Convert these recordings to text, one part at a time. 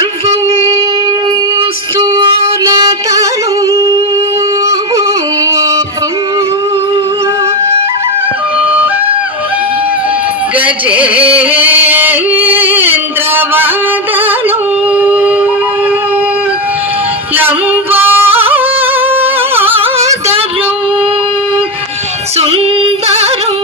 సర్వము స్థూలతను గజేంద్రవదను లంబోదరం సుందరం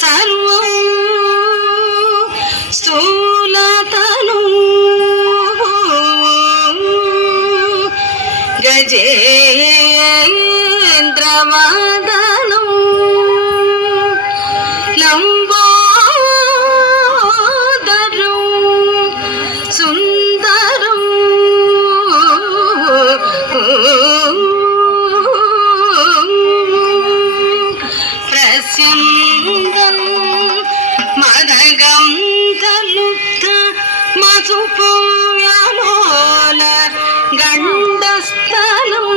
సర్వం స్థూలతను గజేంద్రవదనం లంబోదరం సుందరం ప్రస్యందం మదగంధలుప్త మధుపవ్యలోల గండస్థలం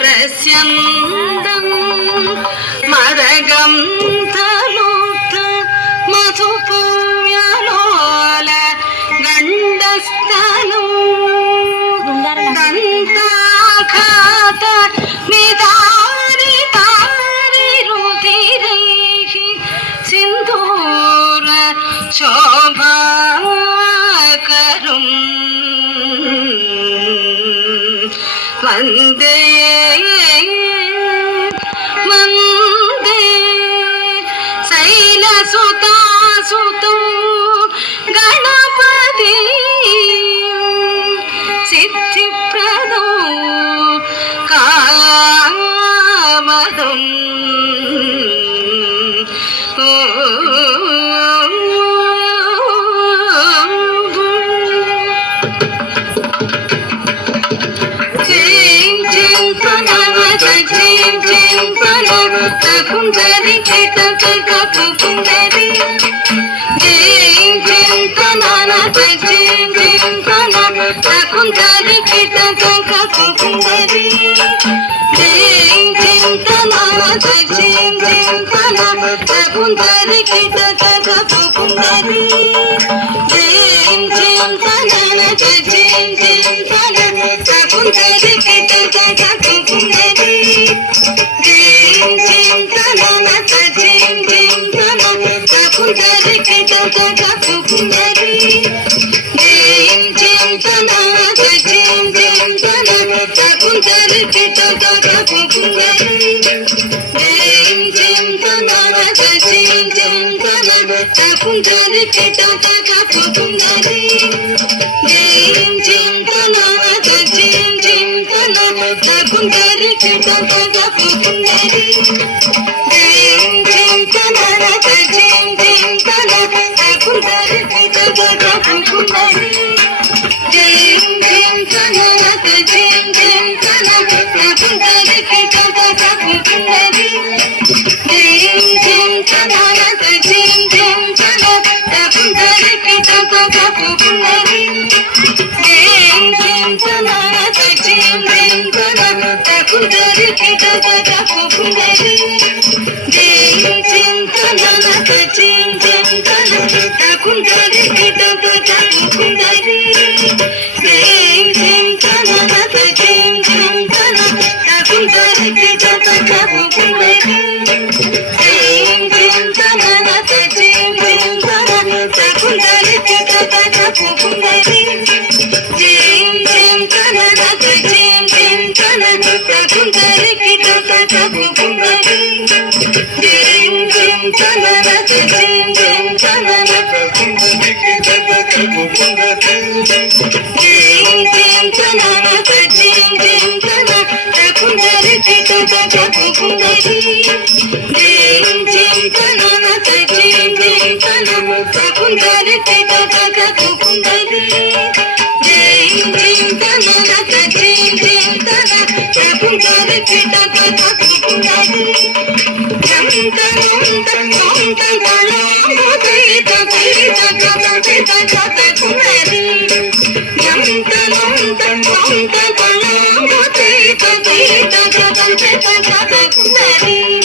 ప్రస్యందం మదగంధలుప్త మధుపవ్యలోల గండస్థలం దంతాఘాత నిదారితారి రుధిరైః సింధూర శోభాకరం వందే వందే శైలసుతాసుతం గణపతి సిద్ధిప్రదం కామదం కుందరి కుందరి చింతన కుందరి కుందరి చింతన కుందరి కుందరి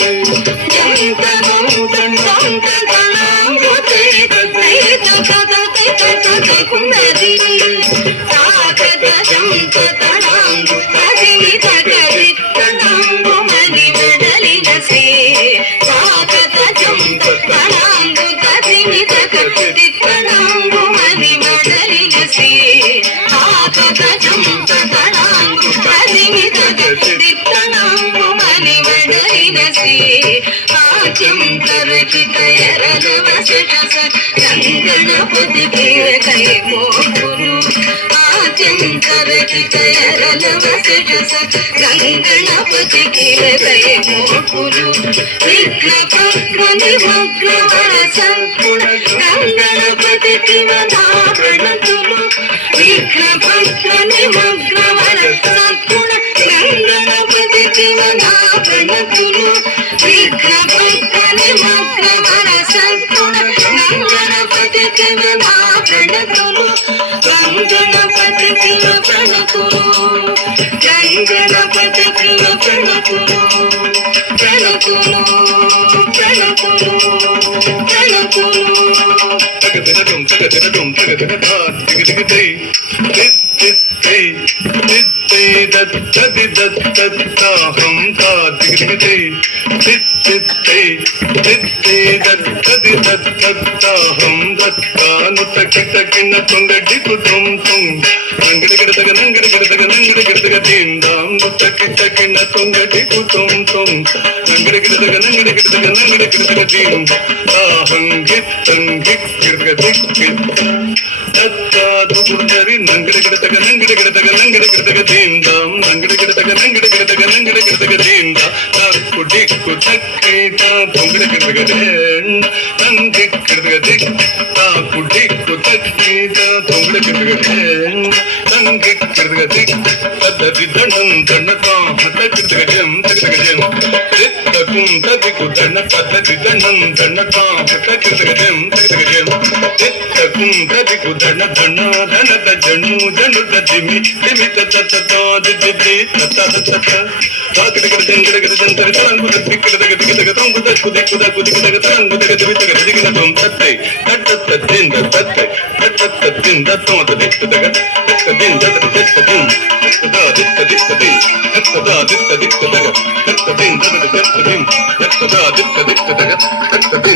Thank you. ఆచంకరచిత ఎరలవ శిరస గంగణపతికి కై మోకులు ఆచంకరచిత ఎరలవ శిరస గంగణపతికి కై మోకులు విఘ్నపద్మ నిమగ్నవర సంకుణ గంగణపతికి వదాభరణతులు విఘ్నపద్మ నిమగ్నవర సంకుణ గంగణపతికి వదాభరణతులు విఘ్నపద్మ నిమగ్నవర సంకుణ గంగణపతికి వదాభరణతులు గంగణపతికి ప్రణతులు గంగణపతికి ప్రణతులు ప్రణతులు ప్రణతులు ప్రణతులు తగదగదం తగదగదం తగదగదా దిగదిగదై దిత్తై దిత్తై దత్తది దత్తహం తా దిగదిగదై దిత్తై దిత్తై దత్తది దత్తహం దత్తాను తకితకిన తొంగడి కుతుం తుం నంగడిగడదగ నంగడిగడదగ నంగడిగడదగ దీందాం తకితకిన తొంగడి కుతుం తుం నంగడిగడదగ నంగడిగడదగ నంగడిగడదగ దీం తాహంగి తంగి గిడదగ దిక్కి దత్తాదు గుర్జరి నంగడిగడదగ నంగడిగడదగ నంగడిగడదగ దీందాం నంగడిగడదగ నంగడిగడదగ నంగడిగడదగ దీందా తక్కు డిక్కు తక్కిట తొంగడిగడదగ దేన్ నంగి గిడదగ దిక్ తాకు డిక్కు తక్కిట తొంగడిగడదగ దేన్ నంగి గిడదగ దిక్ తద్దది దండం దండతా తక్కిడదగ జం తక్కిడదగ జం దిత్తకుం తదికు దండ తద్దది దండం దండతా తక్కిడదగ జం తక్కిడదగ జం దిత్తకుం తదికు దండ దండ ధనద జను జనుద జిమి జిమిత తతత దిది తత తత తాకిడగడ జంగడగడ జంతరి తలంగు దిక్కడగడ దిగదగ తంగు దక్కు దిక్కుద కుదిగదగ తలంగు దగ దివితగ దిగిన తం తత్తై తత్తత దింద తత్తై తత్తత దింద తోత దిక్కదగ తత్త దింద తత్త దిం తత్తద దిక్క దిక్క దిం తత్తద దిక్క దిక్కదగ తత్త దింద తత్త దిం తత్తద దిక్క దిక్కదగ తత్త దిం